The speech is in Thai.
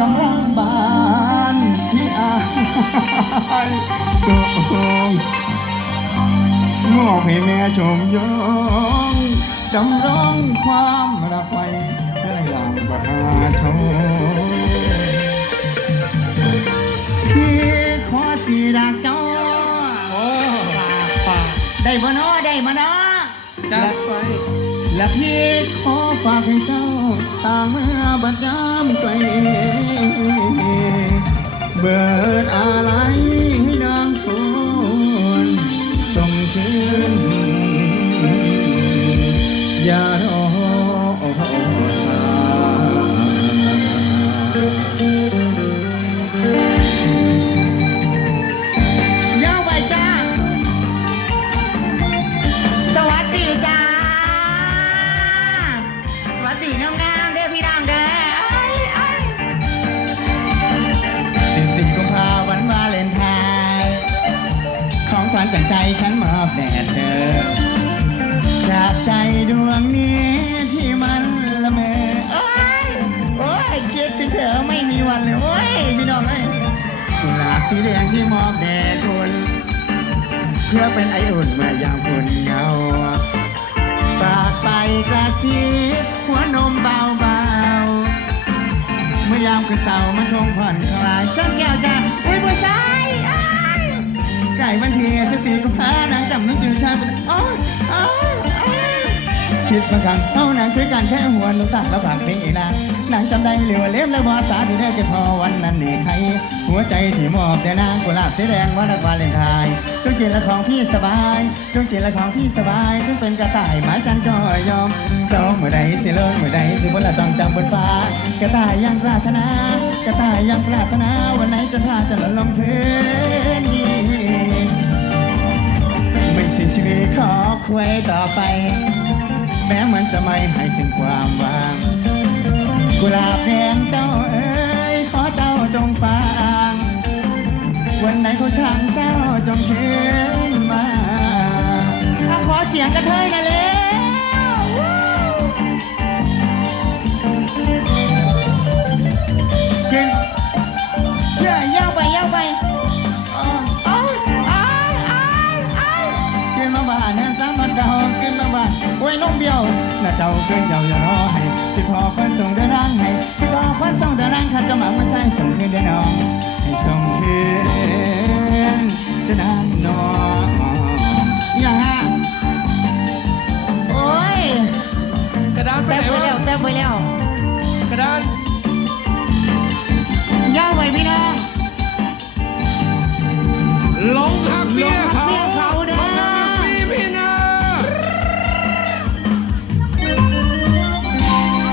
กำลังบานที่อายสองมอบให้แม่ชมยองดำร้องความรักไว้ให้ลำประชาชนพี่ขอสีรักเจ้าโอ้ปากปากได้บ่เนาะได้มาเนาะจัดไป และพี่ขอฝากให้เจ้าตามมื่บัดยามไกลเบิดอา จากใจฉันมอบแด่เธอ จากใจดวงนี้ที่มันละเมอโอ้ยโอ้ยคิดถึงเธอไม่มีวันเลยโอ้ยพี่น้องเอ้ยกุหลาบสีแดงที่มอบแด่คุณเพื่อเป็นไออุ่นเมื่อยามคุณเหงาฝากไปกระซิบหัวนมเบาๆเมื่อยามคืนเศร้ามันคงผ่อนคลายส้นแก้วจ้าเอ้ยผู้ชายอ้ายไก่วันเทีสสีกุมภาน คิดบางครั้งเท่านางคือการแค่หัวน้ำตาแล้วผ่านเพลงอีกนานางจำได้หรือว่าเล็บและวาสาที่ได้กันพอวันนั้นนี่ใครหัวใจที่มอบแต่นางกุหลาบสีแดงวันวาเลนไทน์ดวงจิตละของพี่สบายดวงจิตละของพี่สบายถึงเป็นกระต่ายหมายจันก็ยอมสองเมื่อใดสิเลิกเมื่อใดสิบนละจองจำบนฟ้ากระต่ายยังปรารถนากระต่ายยังปรารถนาวันไหนจะพาจะหล่นลงพื้น ขอคุยต่อไป แม้มันจะไม่ให้ถึงความหวังกุหลาบแดงเจ้าเอ๋ยขอเจ้าจงฟังวันไหนเขาช่างเจ้าจงเห็นมาอขอเสียงกระเทยหน่อยเร็ว ขึ้นมาบ้านโอ้ยน้องเดียวน่าเจ้าเพื่อนเจ้าอย่ารอให้พี่พอคนส่งเดินทางให้พี่พอคนส่งเดินทางข้าจะมาไม่ใส่ส่งคืนเดินน้องให้ส่งคืนเดินทางน้องอย่าฮะโอ้ยกระดานไปเต็มไหนไปแล้วเต็มไปแล้ว